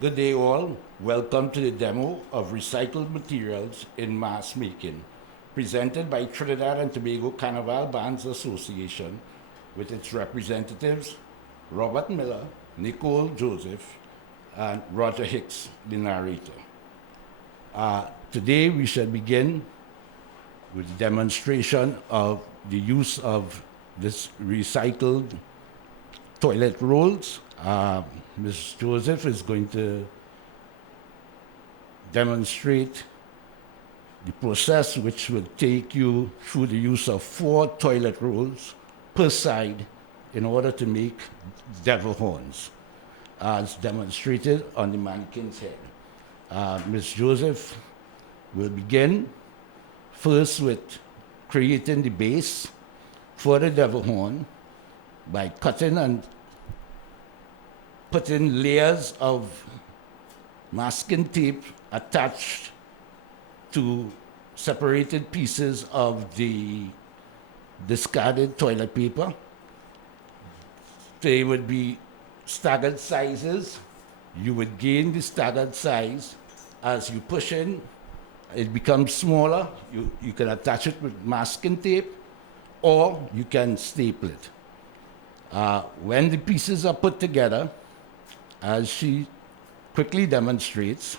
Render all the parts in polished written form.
Good day all. Welcome to the demo of recycled materials in mass making, presented by Trinidad and Tobago Carnival Bands Association with its representatives Robert Miller, Nicole Joseph, and Roger Hicks, the narrator. Today we shall begin with the demonstration of the use of this recycled toilet rolls. Ms. Joseph is going to demonstrate the process which will take you through the use of 4 toilet rolls per side in order to make devil horns, as demonstrated on the mannequin's head. Ms. Joseph will begin first with creating the base for the devil horn by cutting and putting layers of masking tape attached to separated pieces of the discarded toilet paper. They would be staggered sizes. You would gain the staggered size as you push in. It becomes smaller. You can attach it with masking tape, or you can staple it. When the pieces are put together, as she quickly demonstrates,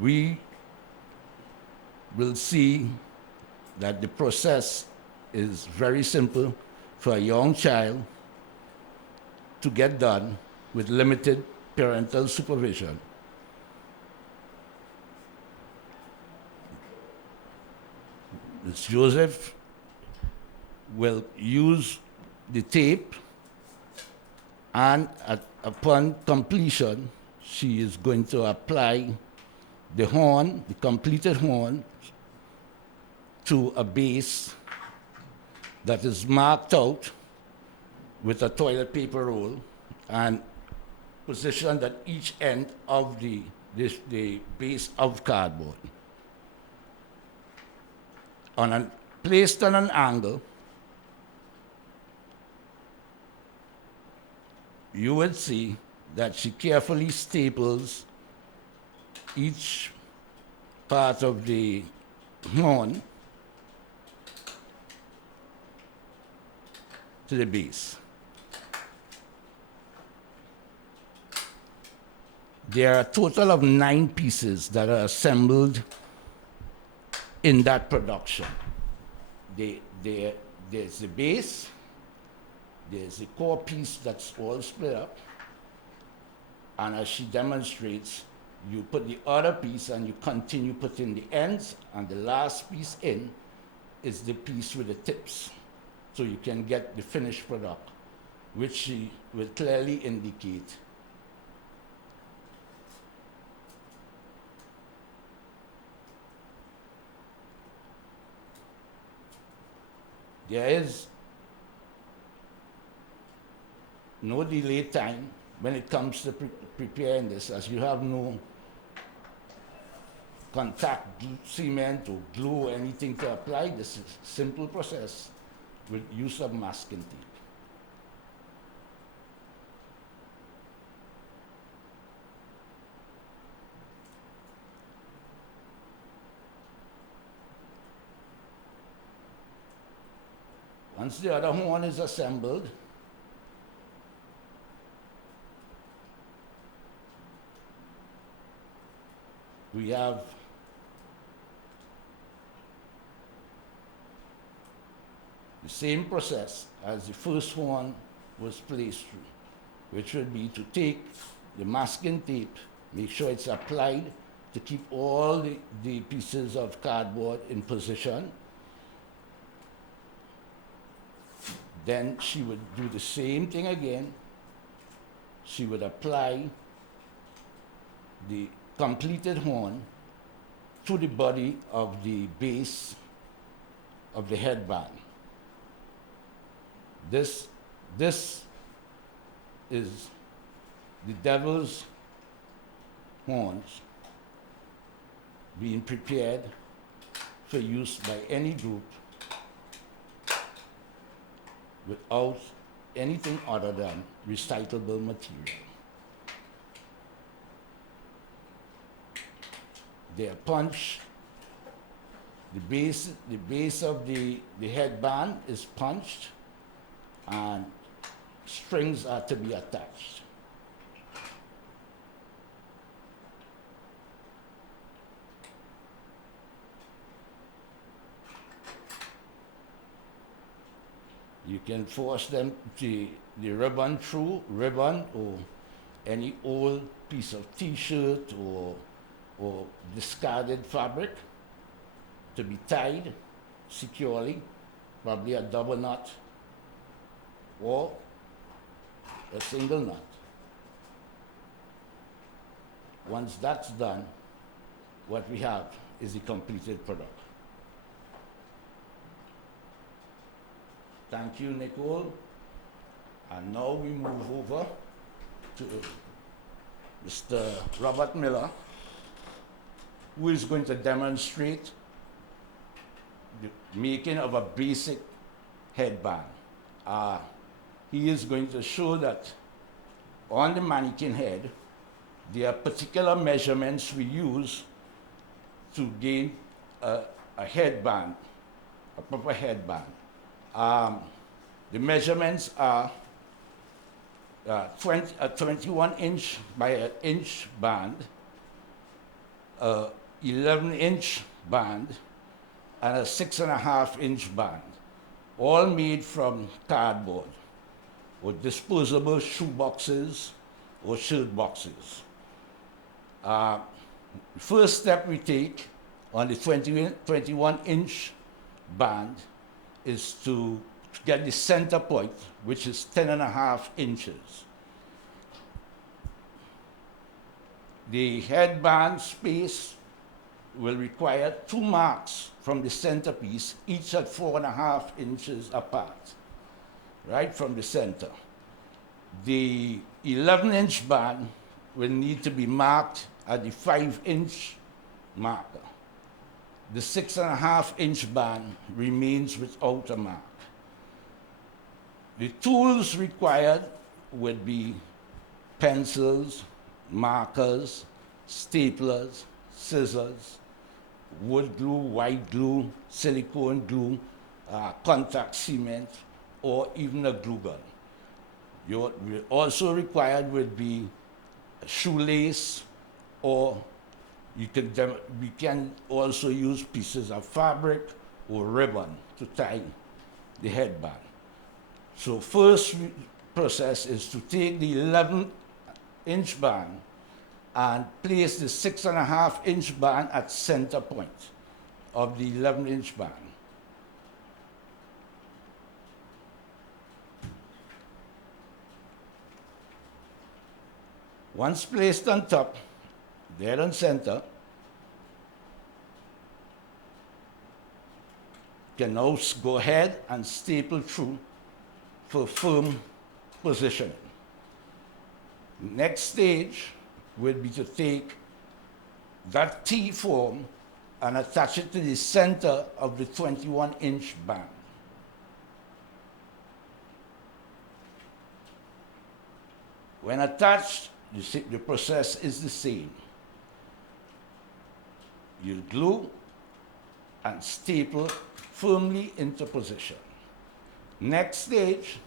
we will see that the process is very simple for a young child to get done with limited parental supervision. Ms. Joseph will use the tape, and upon completion, she is going to apply the horn, the completed horn, to a base that is marked out with a toilet paper roll and positioned at each end of the base of cardboard. Placed on an angle, you would see that she carefully staples each part of the horn to the base. There are a total of 9 pieces that are assembled in that production. There's the base, there's the core piece that's all split up, and as she demonstrates, you put the other piece and you continue putting the ends, and the last piece in is the piece with the tips. So you can get the finished product, which she will clearly indicate. There is no delay time when it comes to preparing this, as you have no contact cement or glue or anything to apply. This is a simple process with use of masking tape. Once the other horn is assembled, we have the same process as the first one was placed through, which would be to take the masking tape, make sure it's applied to keep all the pieces of cardboard in position. Then she would do the same thing again. She would apply the completed horn to the body of the base of the headband. This is the devil's horns being prepared for use by any group without anything other than recyclable material. They are punched. The base of the headband is punched, and strings are to be attached. You can force them the ribbon through, ribbon or any old piece of t-shirt or discarded fabric to be tied securely, probably a double knot or a single knot. Once that's done, what we have is the completed product. Thank you, Nicole. And now we move over to Mr. Robert Miller, who is going to demonstrate the making of a basic headband. He is going to show that on the mannequin head, there are particular measurements we use to gain a headband, a proper headband. The measurements are a 21-inch by an inch band, 11-inch band, and a 6.5-inch band, all made from cardboard or disposable shoe boxes or shirt boxes. First step we take on the 21-inch band is to get the center point, which is 10.5 inches. The headband space will require 2 marks from the centerpiece, each at 4.5 inches apart, right from the center. The 11-inch band will need to be marked at the 5-inch marker. The 6.5-inch band remains without a mark. The tools required would be pencils, markers, staplers, scissors, wood glue, white glue, silicone glue, contact cement, or even a glue gun. Also required would be a shoelace, or we can also use pieces of fabric or ribbon to tie the headband. So first process is to take the 11-inch band and place the 6.5-inch band at center point of the 11-inch band. Once placed on top, dead on center, you can now go ahead and staple through for firm positioning. Next stage would be to take that T form and attach it to the center of the 21-inch band. When attached, the process is the same. You glue and staple firmly into position. Next stage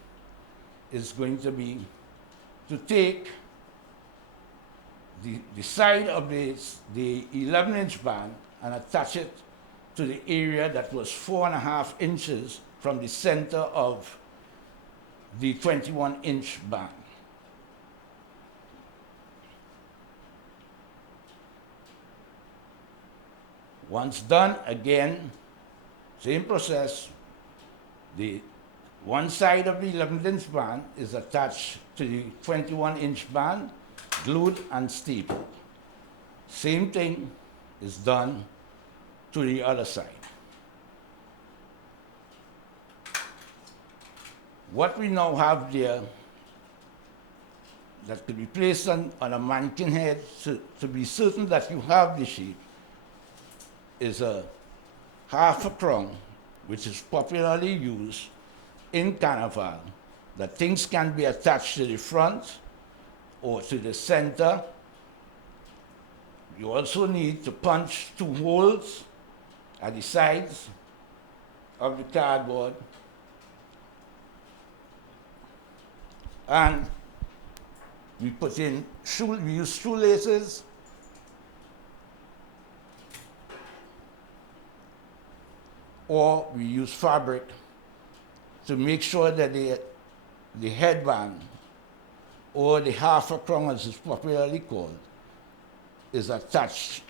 is going to be to take the side of the 11-inch band and attach it to the area that was 4.5 inches from the center of the 21-inch band. Once done, again, same process. The one side of the 11-inch band is attached to the 21-inch band, glued and stapled. Same thing is done to the other side. What we now have there that could be placed on a mannequin head to be certain that you have the shape is a half a crown, which is popularly used in Carnival that things can be attached to the front or to the center. You also need to punch 2 holes at the sides of the cardboard. And we use shoelaces. Or we use fabric to make sure that the headband, or the half a crown as it's popularly called, is attached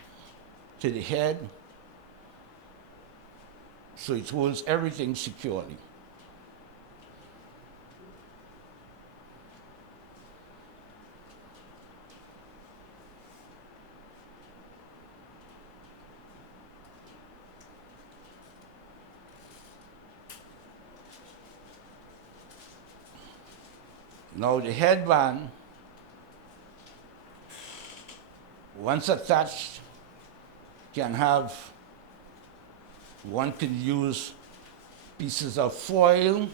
to the head so it holds everything securely. Now the headband, once attached, one can use pieces of foil,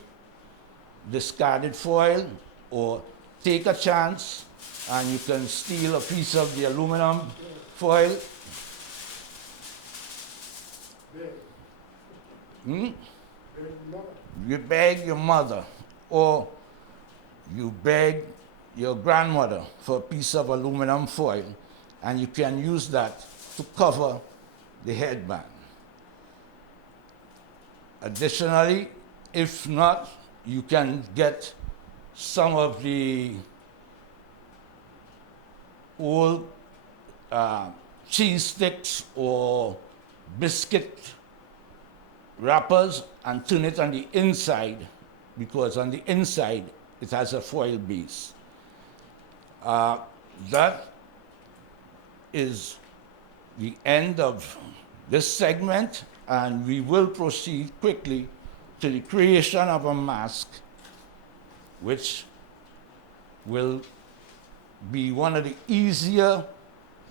discarded foil, or take a chance and you can steal a piece of the aluminum foil. You beg your mother, or you beg your grandmother for a piece of aluminum foil, and you can use that to cover the headband. Additionally, if not, you can get some of the old cheese sticks or biscuit wrappers and turn it on the inside, because on the inside it has a foil base. That is the end of this segment, and we will proceed quickly to the creation of a mask, which will be one of the easier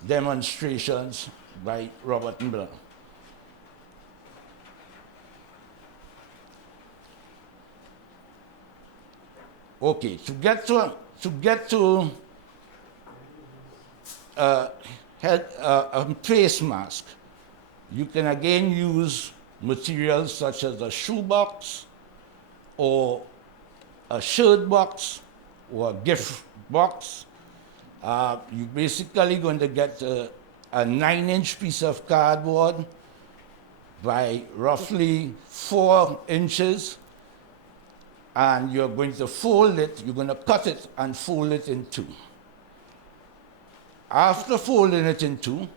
demonstrations by Robert Miller. Okay, to get to a face mask, you can again use materials such as a shoebox or a shirt box or a gift box. You're basically going to get a 9-inch piece of cardboard by roughly 4 inches, and you're going to fold it, you're going to cut it and fold it in 2. After folding it in 2,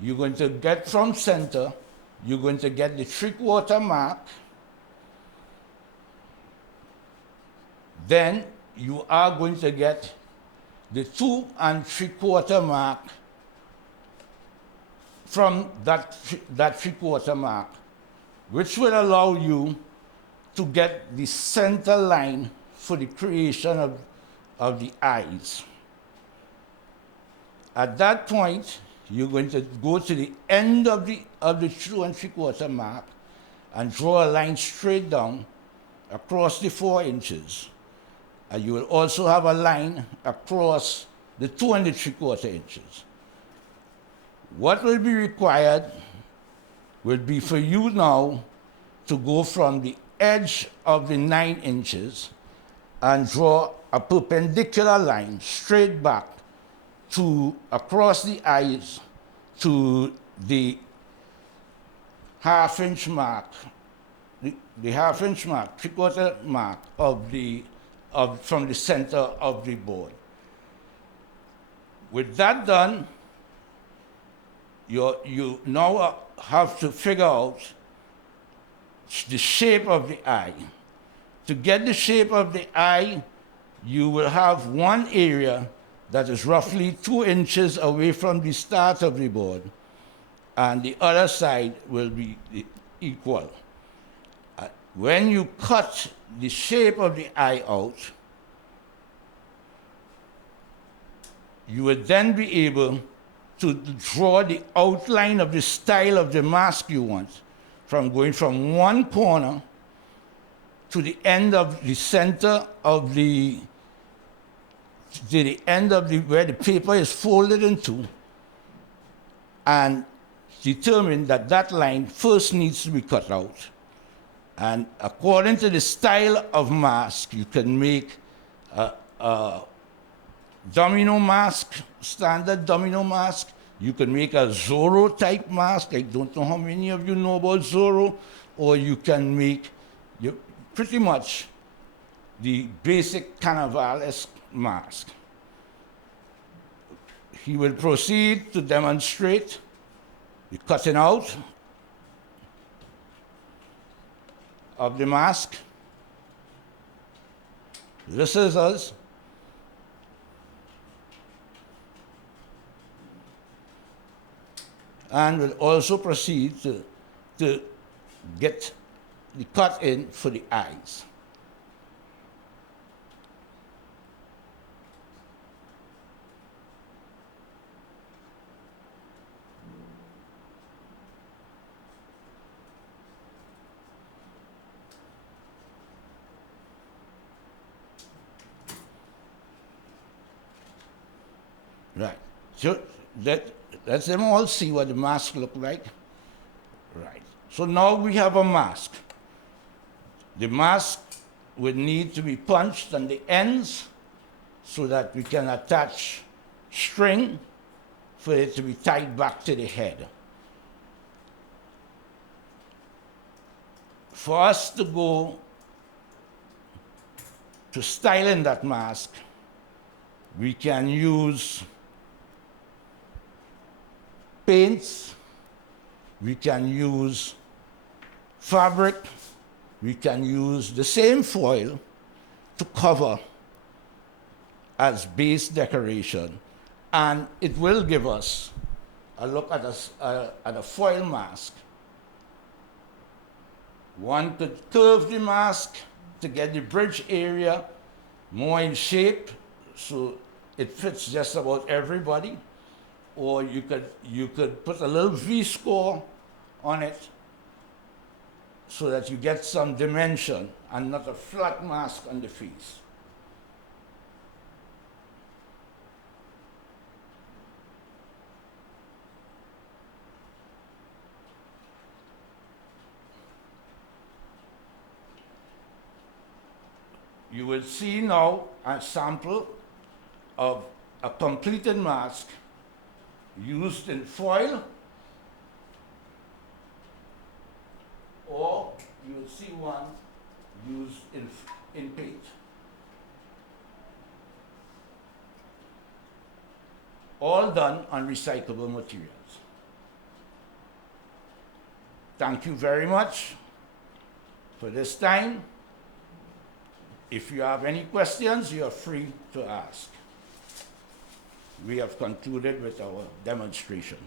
you're going to get from center, you're going to get the 3/4 mark. Then you are going to get the 2 3/4 mark from that 3/4 mark, which will allow you to get the center line for the creation of the eyes. At that point, you're going to go to the end of the 2 3/4 mark and draw a line straight down across the 4 inches. And you will also have a line across the 2 3/4 inches. What will be required will be for you now to go from the edge of the 9 inches and draw a perpendicular line straight back to across the eyes to the half-inch mark, the half-inch mark, 3/4 mark from the center of the board. With that done, you now have to figure out the shape of the eye. To get the shape of the eye, you will have one area that is roughly 2 inches away from the start of the board, and the other side will be equal. When you cut the shape of the eye out, you will then be able to draw the outline of the style of the mask you want, from going from one corner to the end of the center of to the end of where the paper is folded into, and determine that that line first needs to be cut out. And according to the style of mask, you can make a domino mask, standard domino mask. You can make a Zorro type mask. I don't know how many of you know about Zorro. Or you can make pretty much the basic Carnival-esque mask. He will proceed to demonstrate the cutting out of the mask. The scissors. And will also proceed to get the cut in for the eyes. Right. So let them all see what the mask look like. Right. So now we have a mask. The mask would need to be punched on the ends so that we can attach string for it to be tied back to the head. For us to go to styling that mask, we can use paints, we can use fabric, we can use the same foil to cover as base decoration, and it will give us a look at a foil mask. One could curve the mask to get the bridge area more in shape so it fits just about everybody. Or you could put a little V-score on it so that you get some dimension and not a flat mask on the face. You will see now a sample of a completed mask used in foil, or you will see one used in paint. All done on recyclable materials. Thank you very much for this time. If you have any questions, you are free to ask. We have concluded with our demonstration.